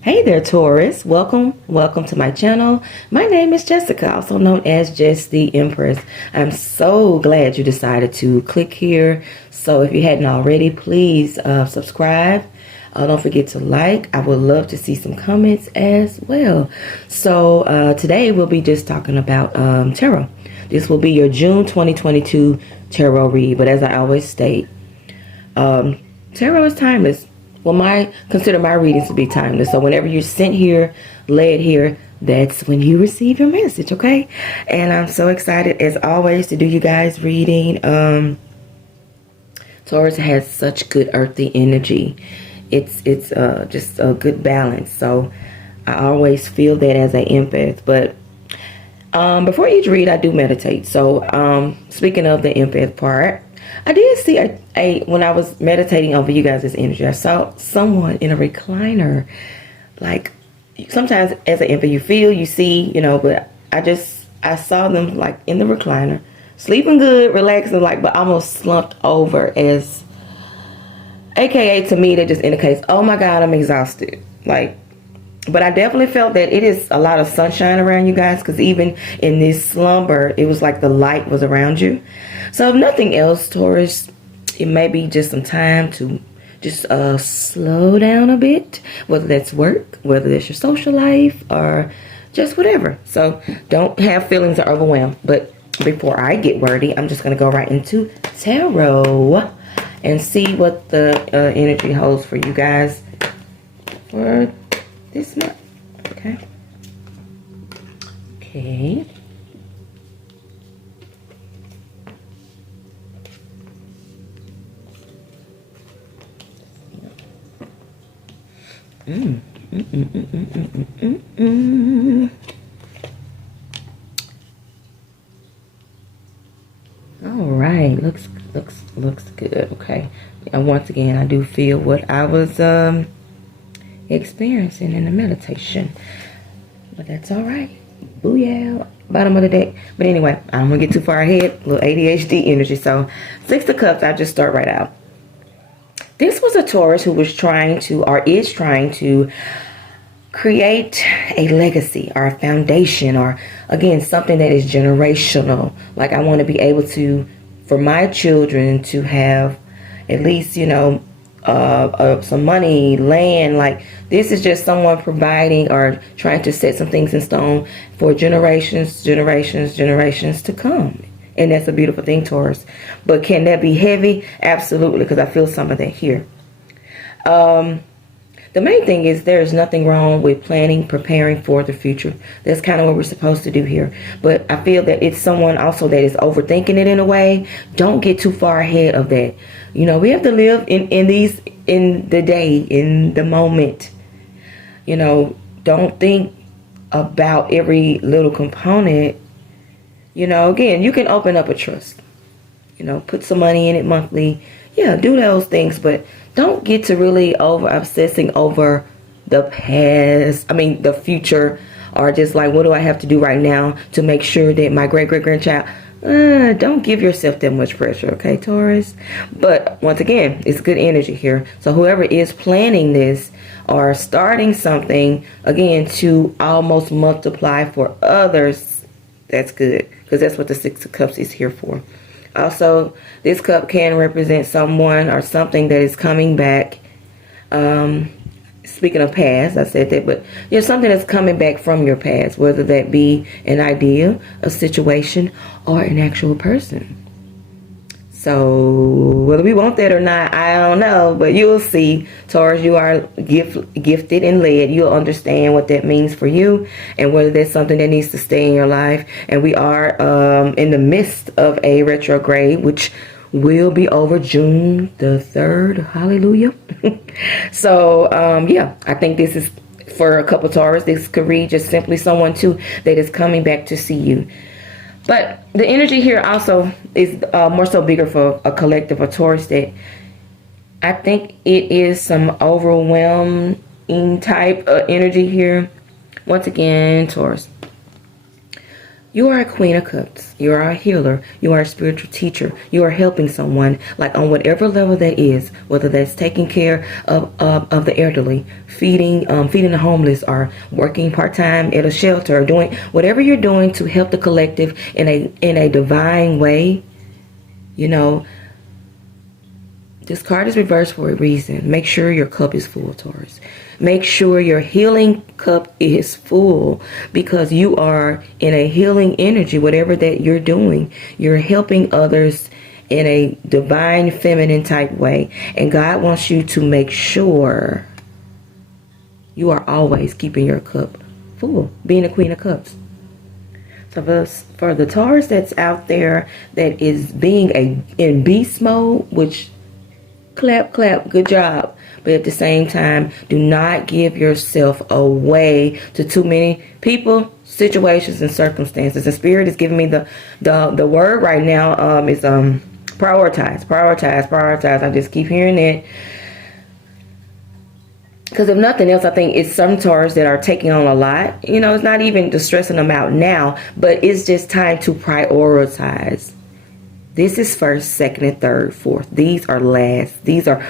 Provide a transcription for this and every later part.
Hey there, Taurus. Welcome to my channel. My name is Jessica, also known as JessDempress. I'm so glad you decided to click here. So if you hadn't already, please subscribe. Don't forget to like. I would love to see some comments as well. So today we'll be just talking about tarot. This will be your June 2022 tarot read. But as I always state, tarot is timeless. Well, consider my readings to be timeless. So whenever you're sent here, led here, that's when you receive your message, okay? And I'm so excited, as always, to do you guys reading. Taurus has such good earthy energy. It's just a good balance. So I always feel that as an empath. But before each read, I do meditate. So speaking of the empath part, I did see when I was meditating over you guys' energy, I saw someone in a recliner. Like, sometimes as an empath, you feel, you see, but I saw them like in the recliner, sleeping good, relaxing, like, but almost slumped over, as AKA to me, that just indicates, oh my God, I'm exhausted. Like, but I definitely felt that it is a lot of sunshine around you guys, because even in this slumber, it was like the light was around you. So if nothing else, Taurus, it may be just some time to just slow down a bit, whether that's work, whether that's your social life, or just whatever. So don't have feelings or overwhelmed. But before I get wordy, I'm just going to go right into tarot and see what the energy holds for you guys for this month. Okay. All right, looks good. Okay, and once again, I do feel what I was experiencing in the meditation, but that's all right. Booyah, bottom of the deck. But anyway, I don't want to get too far ahead. A little ADHD energy. So 6 of Cups, I'll just start right out. This was a Taurus who was trying to, or is trying to, create a legacy or a foundation, or again, something that is generational. Like, I want to be able to, for my children to have at least, some money, land. Like, this is just someone providing or trying to set some things in stone for generations to come. And that's a beautiful thing, Taurus. But can that be heavy? Absolutely, because I feel some of that here. The main thing is there is nothing wrong with planning, preparing for the future. That's kind of what we're supposed to do here. But I feel that it's someone also that is overthinking it in a way. Don't get too far ahead of that. We have to live in the day, in the moment. Don't think about every little component. Again, you can open up a trust. Put some money in it monthly. Yeah, do those things, but don't get to really over obsessing over the past. The future, or just like, what do I have to do right now to make sure that my great-great-grandchild. Don't give yourself that much pressure, okay, Taurus? But once again, it's good energy here. So whoever is planning this or starting something, again, to almost multiply for others, that's good, because that's what the 6 of Cups is here for. Also, this cup can represent someone or something that is coming back. Speaking of past, I said that, but there's something that's coming back from your past, whether that be an idea, a situation, or an actual person. So whether we want that or not, I don't know, but you'll see. Taurus, you are gifted and led. You'll understand what that means for you, and whether that's something that needs to stay in your life. And we are in the midst of a retrograde, which will be over June the 3rd. Hallelujah. So yeah, I think this is for a couple Taurus. This could read just simply someone too that is coming back to see you. But the energy here also is more so bigger for a collective, a Taurus, that I think it is some overwhelming type of energy here. Once again, Taurus, You are a Queen of Cups. You are a healer. You are a spiritual teacher. You are helping someone, like on whatever level that is, whether that's taking care of the elderly, feeding the homeless, or working part-time at a shelter, or doing whatever you're doing to help the collective in a divine way. You know, this card is reversed for a reason. Make sure your cup is full, Taurus. Make sure your healing cup is full, because you are in a healing energy. Whatever that you're doing, you're helping others in a divine feminine type way. And God wants you to make sure you are always keeping your cup full, being a Queen of Cups. So for the Taurus that's out there that is being in beast mode, which clap, good job. But at the same time, do not give yourself away to too many people, situations, and circumstances. And Spirit is giving me the word right now is prioritize. I just keep hearing it. Because if nothing else, I think it's some Taurus that are taking on a lot. You know, it's not even just stressing them out now, but it's just time to prioritize. This is first, second, and third, fourth. These are last.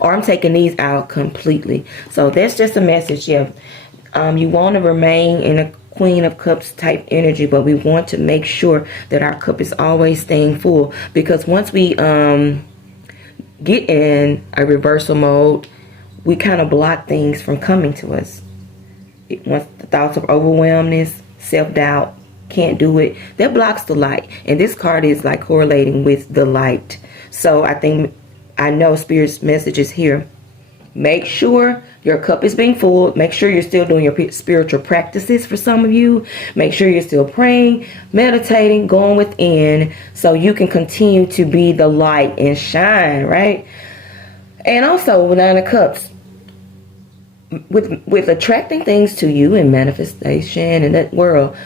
Or I'm taking these out completely. So that's just a message. Yeah, you want to remain in a Queen of Cups type energy, but we want to make sure that our cup is always staying full. Because once we get in a reversal mode, we kind of block things from coming to us. Once the thoughts of overwhelmness, self-doubt, can't do it, that blocks the light. And this card is like correlating with the light. So I know Spirit's message is here. Make sure your cup is being full. Make sure you're still doing your spiritual practices for some of you. Make sure you're still praying, meditating, going within, so you can continue to be the light and shine, right? And also with Nine of Cups, with attracting things to you in manifestation in that world,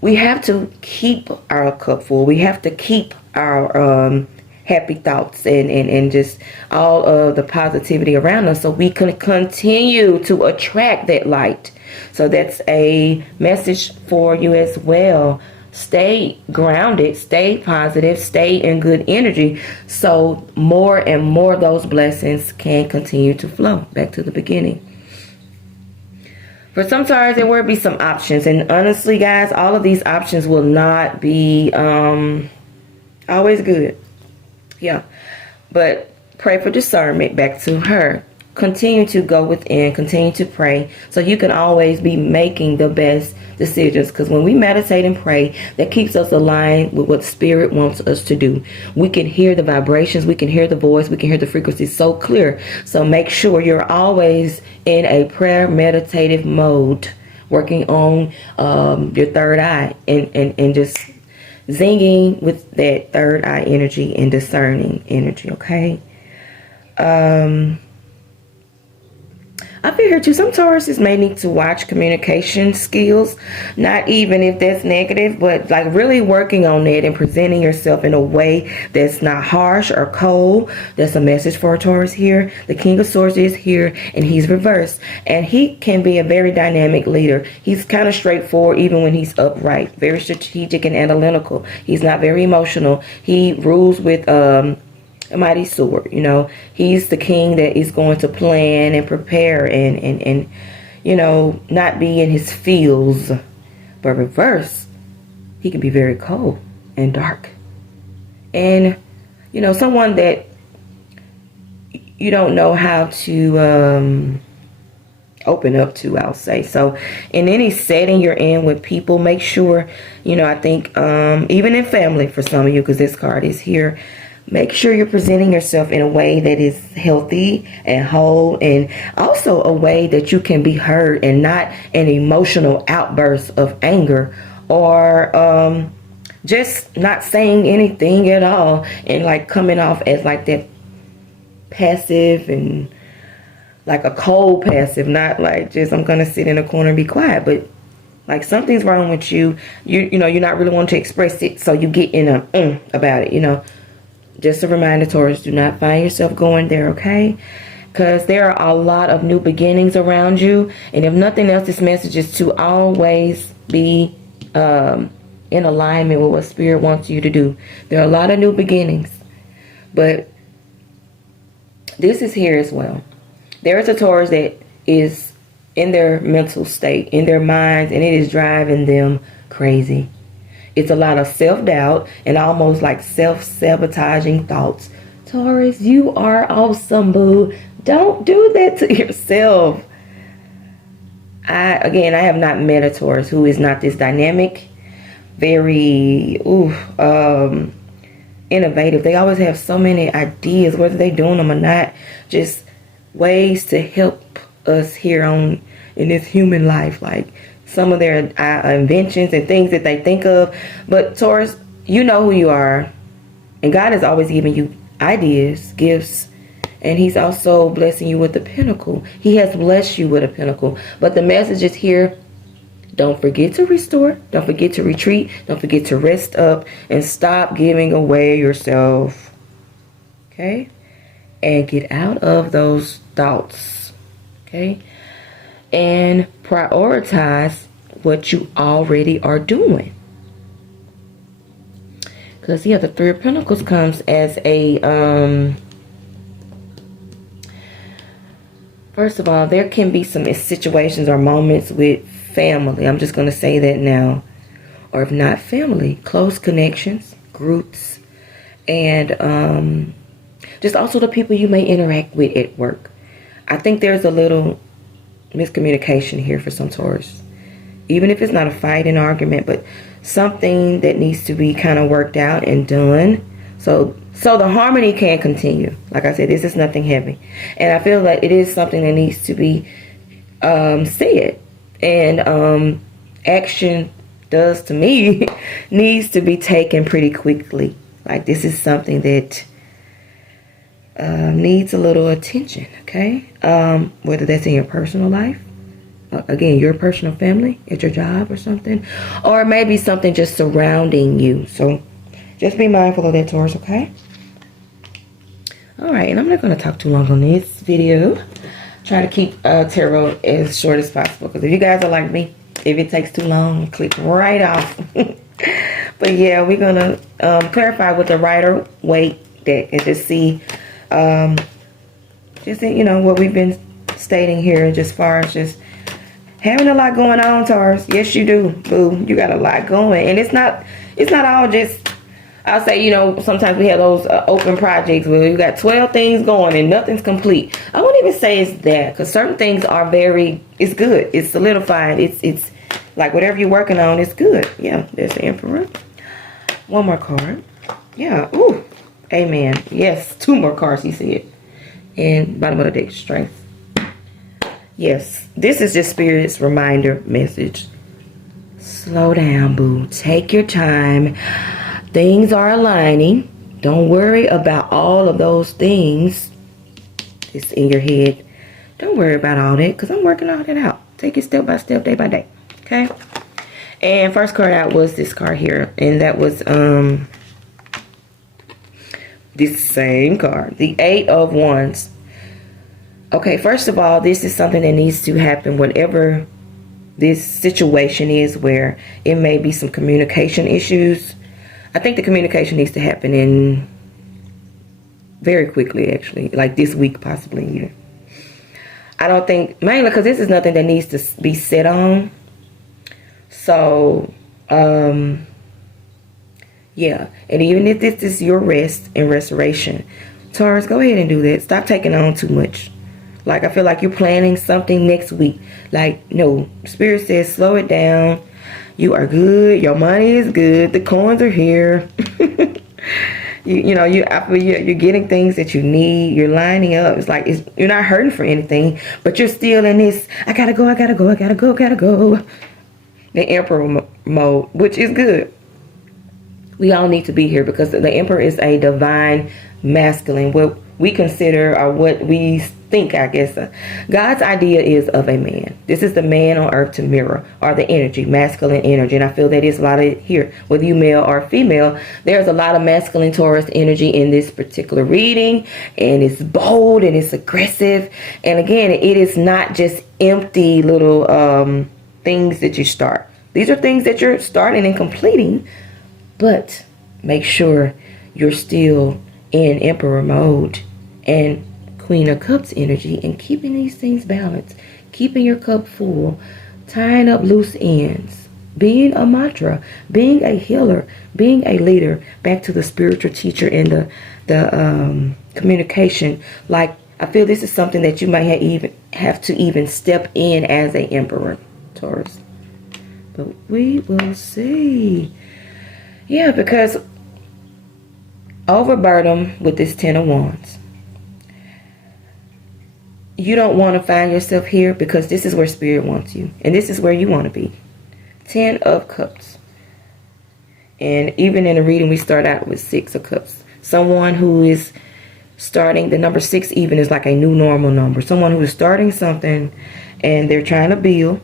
we have to keep our cup full. We have to keep our happy thoughts and just all of the positivity around us, so we can continue to attract that light. So that's a message for you as well. Stay grounded, stay positive, stay in good energy, so more and more of those blessings can continue to flow back to the beginning. For some Taurus, there will be some options. And honestly, guys, all of these options will not be always good. Yeah. But pray for discernment back to her. Continue to go within. Continue to pray, so you can always be making the best decisions. Because when we meditate and pray, that keeps us aligned with what Spirit wants us to do. We can hear the vibrations. We can hear the voice. We can hear the frequency so clear. So make sure you're always in a prayer meditative mode, working on your third eye and just zinging with that third eye energy and discerning energy. Okay. I feel here too, some Tauruses may need to watch communication skills, not even if that's negative, but like really working on it and presenting yourself in a way that's not harsh or cold. That's a message for a Taurus here. The King of Swords is here, and he's reversed, and he can be a very dynamic leader. He's kind of straightforward even when he's upright, very strategic and analytical. He's not very emotional. He rules with a mighty sword. You know, he's the king that is going to plan and prepare and you know, not be in his feels. But reverse, he can be very cold and dark, and you know, someone that you don't know how to open up to, I'll say. So in any setting you're in with people, make sure, you know, I think even in family for some of you, because this card is here, make sure you're presenting yourself in a way that is healthy and whole, and also a way that you can be heard and not an emotional outburst of anger, or just not saying anything at all and like coming off as like that passive and like a cold passive, not like just I'm gonna sit in a corner and be quiet, but like something's wrong with you. You know, you're not really wanting to express it, so you get in a about it, you know. Just a reminder, Taurus, do not find yourself going there, okay? Because there are a lot of new beginnings around you. And if nothing else, this message is to always be in alignment with what Spirit wants you to do. There are a lot of new beginnings, but this is here as well. There is a Taurus that is in their mental state, in their minds, and it is driving them crazy. It's a lot of self-doubt and almost like self-sabotaging thoughts. Taurus, you are awesome, boo. Don't do that to yourself. I have not met a Taurus who is not this dynamic, very innovative. They always have so many ideas, whether they're doing them or not, just ways to help us here in this human life. Like some of their inventions and things that they think of. But Taurus, you know who you are, and God is always giving you ideas, gifts, and he's also blessing you with the pinnacle. He has blessed you with a pinnacle. But the message is here: don't forget to restore, don't forget to retreat, don't forget to rest up, and stop giving away yourself. Okay? And get out of those thoughts. Okay? And prioritize what you already are doing. Because the Three of Pentacles comes as a first of all, there can be some situations or moments with family. I'm just going to say that now. Or if not family, close connections, groups, and just also the people you may interact with at work. I think there's a little miscommunication here for some Taurus. Even if it's not a fight, an argument, but something that needs to be kind of worked out and done. So the harmony can continue. Like I said, this is nothing heavy. And I feel like it is something that needs to be said. And action does, to me, needs to be taken pretty quickly. Like this is something that needs a little attention, okay? Whether that's in your personal life, again, your personal family, at your job or something, or maybe something just surrounding you. So just be mindful of that, Taurus, okay? All right, and I'm not going to talk too long on this video. Try to keep tarot as short as possible, because if you guys are like me, if it takes too long, click right off. But yeah, we're going to clarify with the Rider-Waite deck and just see, what we've been stating here, just far as just having a lot going on, Taurus. Yes, you do, boo. You got a lot going, and it's not all just. I'll say, sometimes we have those open projects where you got 12 things going and nothing's complete. I won't even say it's that, because certain things are it's good. It's solidified. It's like whatever you're working on, it's good. Yeah, there's the Emperor. One more card. Yeah. Ooh. Amen. Yes. 2 more cards, he said. And bottom of the deck, Strength. Yes. This is just Spirit's reminder message. Slow down, boo. Take your time. Things are aligning. Don't worry about all of those things. It's in your head. Don't worry about all that, because I'm working all that out. Take it step by step, day by day. Okay? And first card out was this card here. And that was this same card. The 8 of Wands. Okay, first of all, this is something that needs to happen whatever this situation is, where it may be some communication issues. I think the communication needs to happen in very quickly, actually, like this week, possibly even. I don't think, mainly because this is nothing that needs to be set on. So, yeah. And even if this is your rest and restoration, Taurus, go ahead and do that. Stop taking on too much. Like, I feel like you're planning something next week. Like, no, Spirit says slow it down. You are good. Your money is good. The coins are here. You're getting things that you need. You're lining up. It's like you're not hurting for anything, but you're still in this, I gotta go. The Emperor mode, which is good. We all need to be here, because the Emperor is a divine masculine. What we consider, or what we think, I guess, God's idea is of a man. This is the man on earth to mirror, or the energy, masculine energy. And I feel that is a lot of it here, whether you male or female. There's a lot of masculine Taurus energy in this particular reading, and it's bold and it's aggressive. And again, it is not just empty little things that you start. These are things that you're starting and completing, but make sure you're still in Emperor mode and Queen of Cups energy, and keeping these things balanced, keeping your cup full, tying up loose ends, being a mantra, being a healer, being a leader, back to the spiritual teacher and the communication. Like, I feel this is something that you might have to even step in as an Emperor, Taurus. But we will see. Yeah, because overburden with this 10 of Wands. You don't want to find yourself here, because this is where Spirit wants you. And this is where you want to be. 10 of Cups. And even in the reading, we start out with 6 of Cups. Someone who is starting, the number 6 even is like a new normal number. Someone who is starting something and they're trying to build.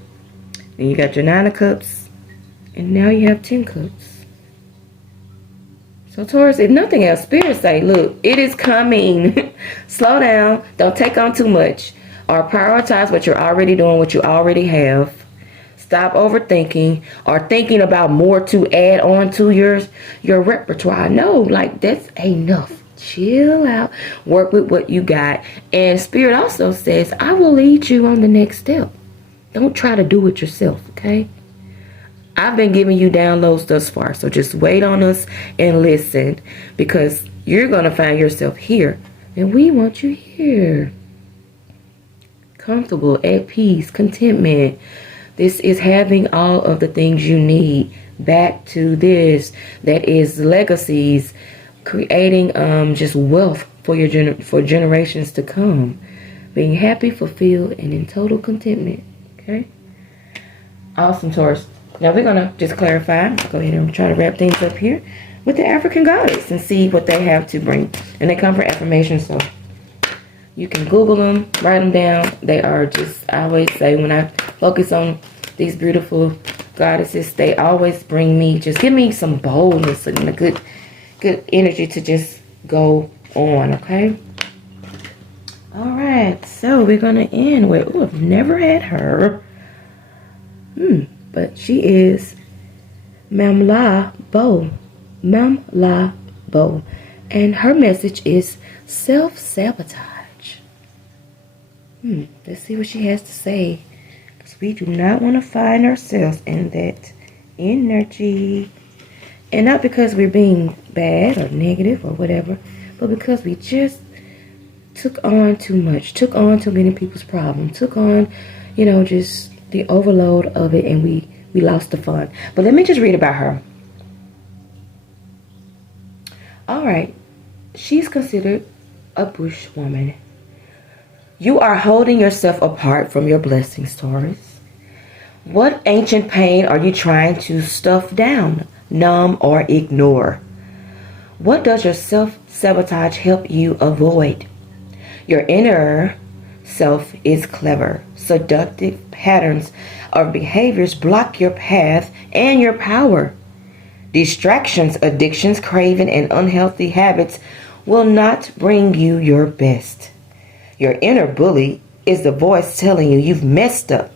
And you got your 9 of Cups. And now you have 10 Cups. So Taurus, if nothing else, Spirit say, look, it is coming. Slow down. Don't take on too much. Or prioritize what you're already doing, what you already have. Stop overthinking or thinking about more to add on to your repertoire. No, like, that's enough. Chill out. Work with what you got. And Spirit also says, I will lead you on the next step. Don't try to do it yourself, okay? I've been giving you downloads thus far, so just wait on us and listen, because you're going to find yourself here, and we want you here. Comfortable, at peace, contentment. This is having all of the things you need. Back to this, that is legacies, creating just wealth for for generations to come. Being happy, fulfilled, and in total contentment. Okay? Awesome, Taurus. Now we're going to just clarify. Go ahead and try to wrap things up here with the African goddess and see what they have to bring. And they come for affirmations, so you can Google them, write them down. They are just, I always say, when I focus on these beautiful goddesses, they always bring me, just give me some boldness and a good energy to just go on, okay? All right, so we're going to end with, I've never had her. But she is Mamla Bo. Mamla Bo. And her message is self-sabotage. Let's see what she has to say. Because we do not want to find ourselves in that energy. And not because we're being bad or negative or whatever, but because we just took on too much. Took on too many people's problems. Took on, just the overload of it, and we lost the fun. But let me just read about her. All right. She's considered a bush woman. You are holding yourself apart from your blessings, Taurus. What ancient pain are you trying to stuff down, numb, or ignore? What does your self-sabotage help you avoid? Your inner self is clever. Seductive patterns of behaviors block your path and your power. Distractions, addictions, craving, and unhealthy habits will not bring you your best. Your inner bully is the voice telling you you've messed up.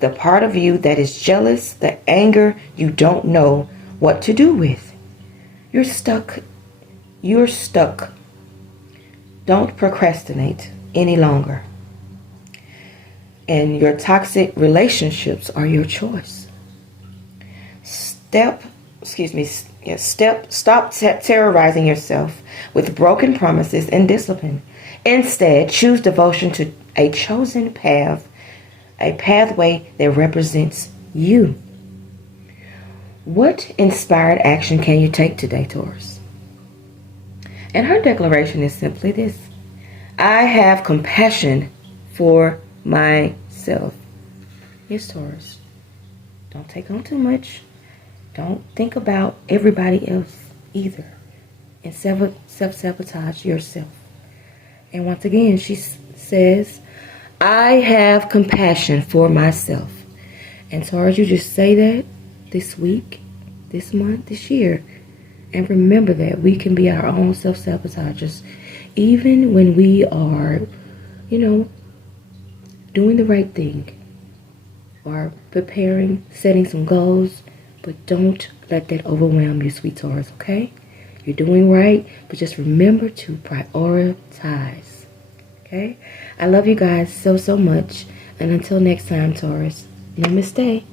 The part of you that is jealous, the anger you don't know what to do with. You're stuck. You're stuck. Don't procrastinate any longer. And your toxic relationships are your choice. Stop terrorizing yourself with broken promises and discipline. Instead, choose devotion to a chosen path, a pathway that represents you. What inspired action can you take today, Taurus? And her declaration is simply this: I have compassion for myself. Yes, Taurus. Don't take on too much. Don't think about everybody else either. And self-sabotage yourself. And once again, she says, I have compassion for myself. And Taurus, you just say that this week, this month, this year. And remember that we can be our own self-sabotagers. Even when we are, doing the right thing. or preparing, setting some goals, but don't let that overwhelm you, sweet Taurus, okay? You're doing right, but just remember to prioritize, okay? I love you guys so, so much. And until next time, Taurus, namaste.